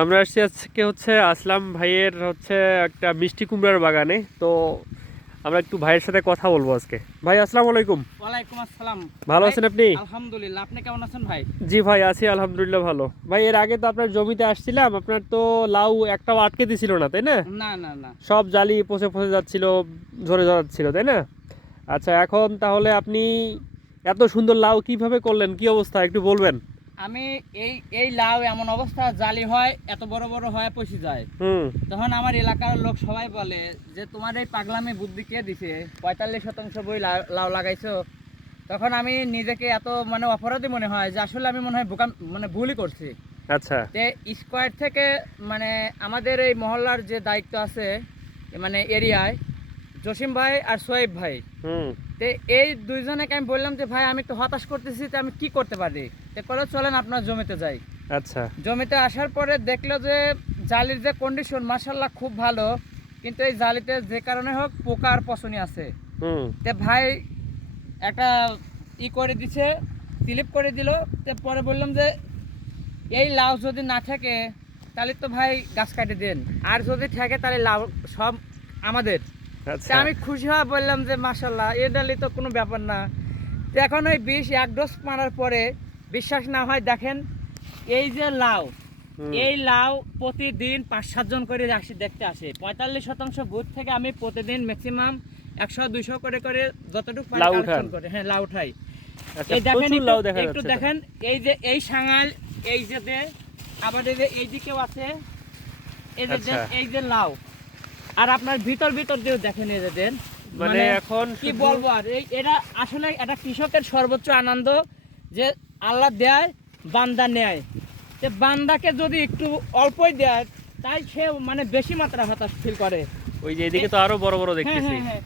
আমরা আসছি আজকে আসলাম ভাইয়ের একটা মিষ্টি কুমড়ার বাগানে। তো আমরা একটু ভাইয়ের সাথে কথা বলবো আজকে। ভাই আসসালামু আলাইকুম। ওয়ালাইকুম আসসালাম। ভালো ভাই, আছেন আপনি? আলহামদুলিল্লাহ। আপনি কেমন আছেন ভাই? জি ভাই, আছি আলহামদুলিল্লাহ ভালো। ভাই এর আগে তো আপনার জমিতে আসছিলাম, আপনার তো লাউ একটাও আটকে দিছিল না, তাই না? না না না, সব জালি পচে পচে যাচ্ছিল, ঝরে যাচ্ছিল, তাই না? আচ্ছা, এখন তাহলে আপনি এত সুন্দর লাউ কিভাবে করলেন, কি অবস্থা একটু বলবেন? আমি এই এই লাউ এমন অবস্থা, জালি হয়, এত বড় বড় হয়, পচে যায়। হুম। তখন আমার এলাকার লোক সবাই বলে যে তোমার এই পাগলামি বুদ্ধি কে দিছে, 45% বই লাউ লাগাইছো। তখন আমি নিজেকে এত মানে অপরাধী মনে হয় যে আসলে আমি মনে হয় বোকা, মানে ভুলই করছি। আচ্ছা। তে স্কোয়ার থেকে মানে আমাদের এই মহল্লার যে দায়িত্ব আছে, মানে এরিয়ায়, জসিম ভাই আর সোয়েব ভাই, হুম। তো এই দুইজনকে আমি বললাম যে ভাই আমি তো হতাশ করতেছি, তো আমি কি করতে পারি। তো করে চলেন আপনার জমিতে যাই। আচ্ছা। জমিতে আসার পরে দেখলো যে জালির যে কন্ডিশন মাশাল্লাহ খুব ভালো, কিন্তু এই জালিতে যে কারণে হোক পোকার পচনি আছে। হুম। তো ভাই একটা করে দিছে, ক্লিপ করে দিল। তো পরে বললাম যে এই লাউ যদি না থাকে তাহলে তো ভাই গাছ কাটে দেন, আর যদি থাকে তাহলে লাউ সব আমাদের। তা আচ্ছা। আমি খুশি হওয়া বললাম যে মাশাল্লাহ, এ ডালি তো কোনো ব্যাপার না। তো এখন ওই বিষ এক ডোজ মারার পরে বিশ্বাস না হয় দেখেন, এই যে লাউ, হুম। এই লাউ প্রতিদিন 5-7 জন করে আসি দেখতে আসে। 45% বুথ থেকে আমি প্রতিদিন ম্যাক্সিমাম 100-200 করে করে যতটুকু পারি লাউ উঠান? কালেকশন করে, হ্যাঁ লাউ উঠাই। আচ্ছা, এই দেখেন প্রচুর লাউ দেখা একটু যাচ্ছে তো। দেখেন, এই যে এই সাঙাল, এই যে আবার এই যে এই দিকেও আছে, এই যে আচ্ছা। এই যে লাউ। আর আপনার ভিতর ভিতর দিয়েও দেখেন, এই যে দেন, মানে এখন কি শুধু বলবো আর। এই এটা আসলে এটা কৃষকের সর্বোচ্চ আনন্দ যে আল্লাহ দেয়, বান্দা নেয়। যে বান্দাকে যদি একটু অল্পই দেয়, তাই সে মানে বেশি মাত্রা হতাশ ফিল করে। ওই যে এদিকে তো আরো বড় বড় হ্যাঁ দেখতেছি। হ্যাঁ হ্যাঁ,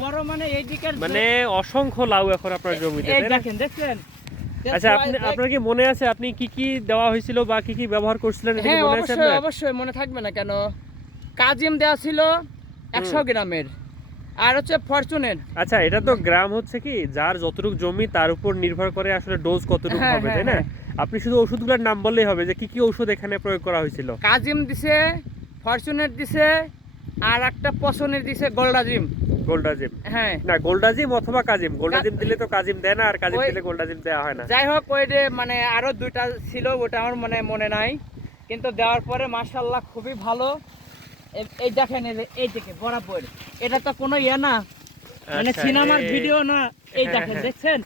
বড় মানে এই দিকের মানে অসংখ্য লাউ এখন আপনার জমিতে, এই তাই না? দেখেন, দেখছেন? যে আচ্ছা, সবাই আপনার কি মনে আছে আপনি কি কি দেওয়া হয়েছিল বা কি কি ব্যবহার করছিলেন, এটা কি হ্যাঁ মনে আছে অবশ্যই আপনার? অবশ্যই মনে থাকবে না কেন। কাজিম দেওয়া ছিল হুম। 100 গ্রামের, আর হচ্ছে ফরচুনের। আচ্ছা, এটা তো গ্রাম কি যার যতটুকু জমি তার উপর নির্ভর করে আসলে ডোজ কতটুকু হ্যাঁ হবে, হ্যাঁ তাই না? হ্যাঁ, আপনি শুধু ওষুধগুলোর নাম বললেই হবে যে কি কি ওষুধ এখানে প্রয়োগ করা হয়েছিল। কাজিম দিছে, ফরচুনের দিছে, আর একটা পছনের দিছে গোল্ডাজিম। গোল্ডাজিম? হ্যাঁ, না, গোল্ডাজিম অথবা কাজিম। গোল্ডাজিম দিলে তো কাজিম দেয় না, আর কাজিম ওই দিলে গোল্ডাজিম দেওয়া হয় না। যাই হোক, ওই যে মানে আরো দুইটা ছিল, ওটা আমার মানে মনে নাই, কিন্তু দেওয়ার পরে মাশাআল্লাহ খুবই ভালো। এই দেখেন, এই যে এই দিকে বরাবর, এটা তো কোনো ইয়ে না, মানে আচ্ছা। সিনেমার ভিডিও না। এই হ্যাঁ, দেখেন, হ্যাঁ। দেখছেন?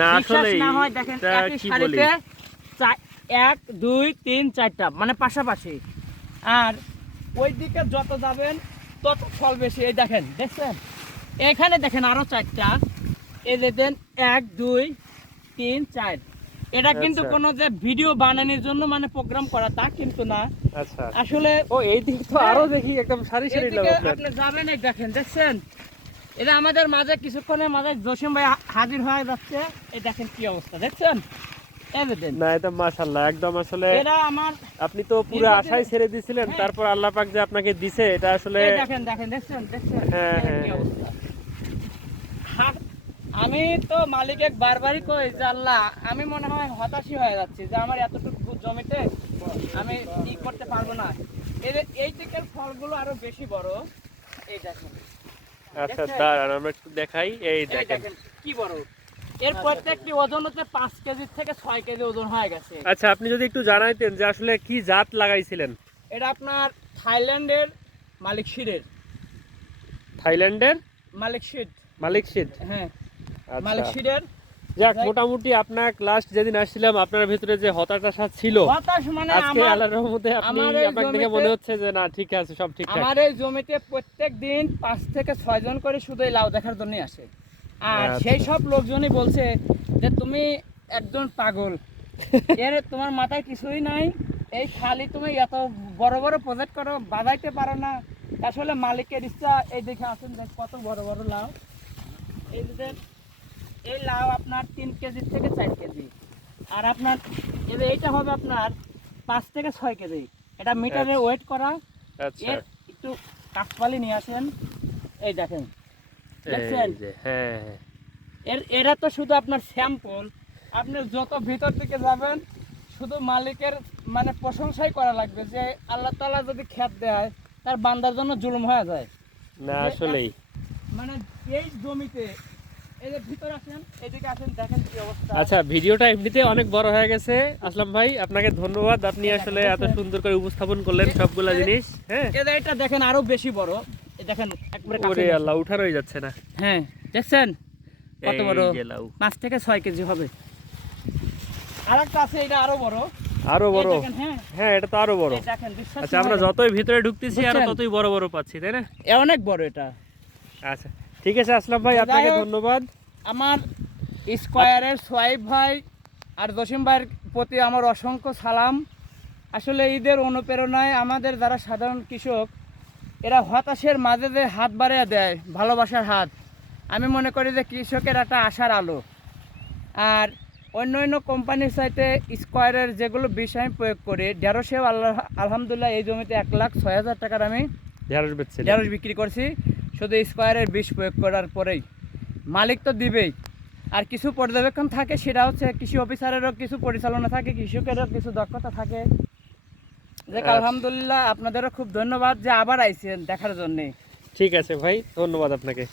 না, বিশ্বাস আসলেই না হয় দেখেন, এটা একই কি বলি। সারিতে 1 2 3 4টা মানে পাশাপাশি। আর ওই দিকে যত যাবেন তত ফল বেশি। এই দেখেন, দেখছেন? এখানে দেখেন আরো 4টা। এই যে দেন 1 2 3 4। এটা কিন্তু আচ্ছা। কোনো যে ভিডিও বানানোর জন্য মানে প্রোগ্রাম করা তা কিন্তু না। আচ্ছা। আসলে ও, এই দিকে তো আরো দেখি একদম সারি সারি লাউ এদিকে আপনার। আপনি যাবেন, এই দেখেন, দেখছেন? এটা আমাদের মাঝে কিছুক্ষণের মাঝে জসিম ভাই হাজির হয়ে যাচ্ছে। এই দেখেন কি অবস্থা, দেখছেন? এই যে দেন, না, এটা মাশাআল্লাহ একদম আসলে। এরা আমার আপনি তো পুরো আশায় ছেড়ে দিয়েছিলেন, হ্যাঁ, তারপর আল্লাহ পাক যে আপনাকে দিছে এটা আসলে। এই দেখেন, দেখেন, দেখছেন, দেখছেন? হ্যাঁ, দেখেন হ্যাঁ, কি হ্যাঁ। অবস্থা। আমি তো মালিককে বারবারই কই যে আল্লাহ, আমি মনে হয় হতাশই হয়ে যাচ্ছি যে আমার এতটুকু জমিতে আমি ই করতে পারবো না। এই দিকের ফলগুলো আরো বেশি বড়। এই দেখেন, আচ্ছা, দেখছেন? দাঁড়ান আমরা একটু দেখাই। এই এই দেখেন। দেখেন কি বড়। এর প্রত্যেকটি ওজন হচ্ছে 5 কেজি থেকে 6 কেজি ওজন হয়ে গেছে। আচ্ছা, আপনি যদি একটু জানাইতেন যে আসলে কি জাত লাগাইছিলেন। এটা আপনার থাইল্যান্ডের মালিক সিডের। থাইল্যান্ডের মালিক সিড, মালিক সিড? হ্যাঁ, মালিক আচ্ছা। সিডের। যাক, মোটামুটি আপনার লাস্ট যেদিন আসছিলাম আপনার ভিতরে যে হতাশা ছিল, হতাশ মানে আজকে আল্লাহর রহমতে আপনি আমার এই আপনাকে দেখে জমিতে মনে হচ্ছে যে না, ঠিক আছে, সব ঠিকঠাক। আমার এই জমিতে প্রত্যেক দিন 5 থেকে 6 জন করে শুধু এই লাউ দেখার জন্যই আসে। আর সেই আচ্ছা। সব লোকজনই বলছে যে তুমি একজন পাগল, এর তোমার মাথায় কিছুই নাই, এই খালি তুমি এত বড় বড় প্রজেক্ট করো, বাজাইতে পারো না। আসলে মালিকের ইচ্ছা। এই দেখে আসুন, দেখ কত বড় বড় লাউ। এই যে এই লাউ আপনার 3 কেজি থেকে 4 কেজি। আর আপনার এইটা হবে আপনার 5 থেকে 6 কেজি। এটা মিটারে আচ্ছা। ওয়েট করা। আচ্ছা। এর একটু কাঁচপালি নিয়ে আসেন। এই দেখেন, দেখছেন? এই যে, হ্যাঁ, হ্যাঁ। এরা তো শুধু আপনার স্যাম্পল। আপনি যত ভিতর দিকে যাবেন শুধু মালিকের মানে প্রশংসাই করা লাগবে যে আল্লাহ তাআলা যদি খেত দেয় তার বান্দার জন্য জুলুম হয়ে যায়। না আসলেই মানে এই জমিতে এই যে ভিতর আসেন, এদিকে আসেন, দেখেন কি অবস্থা। আচ্ছা, ভিডিওটা এমনিতে অনেক বড় হয়ে গেছে। আসলাম ভাই, আপনাকে ধন্যবাদ, আপনি আসলে এত সুন্দর করে উপস্থাপন করলেন সবগুলা জিনিস। হ্যাঁ, এটা দেখেন আরো বেশি বড়, এই দেখেন একবারে কাছে। ওরে আল্লাহ, উঠারই যাচ্ছে না। হ্যাঁ দেখছেন কত বড়, এই যে লাউ 5 থেকে 6 কেজি হবে। আরেকটা আছে, এটা আরো বড়। আরো বড়। এই দেখেন, হ্যাঁ হ্যাঁ, এটা তো আরো বড়। এই দেখেন, বিশ্বাস আচ্ছা, আমরা যতই ভিতরে ঢুকতেছি আর বুঝছেন? ততই বড় বড় পাচ্ছি, তাই না? অনেক বড় এটা। আচ্ছা, ঠিক আছে আসলাম ভাই, যাই আপনাকে হোক, ধন্যবাদ। আমার স্কয়ারের সোয়াইব ভাই আর জসিম ভাইয়ের প্রতি আমার অসংখ্য সালাম। আসলে ঈদের অনুপ্রেরণায় আমাদের যারা সাধারণ কৃষক, এরা হতাশের মাঝে যে হাত বাড়িয়ে দেয়, ভালোবাসার হাত, আমি মনে করি যে কৃষকের একটা আশার আলো। আর অন্য অন্য কোম্পানির চাইতে স্কয়ারের যেগুলো বিষ আমি প্রয়োগ করি, ঢেঁড়সেও আলহামদুলিল্লাহ এই জমিতে 1,06,000 টাকার আমি ঢেঁড়স বেচছেন? ঢেঁড়স বিক্রি করছি শুধু স্কয়ারের বিষ প্রয়োগ করার পরেই। মালিক তো দিবেই, আর কিছু পর্যবেক্ষণ থাকে, সেটা হচ্ছে কৃষি অফিসারেরও কিছু পরিচালনা থাকে, কৃষকেরও কিছু দক্ষতা থাকে। দেখ আচ্ছা। আলহামদুলিল্লাহ, আপনাদেরও খুব ধন্যবাদ যে আবার আইছেন দেখার জন্যে। ঠিক আছে ভাই, ধন্যবাদ আপনাকে।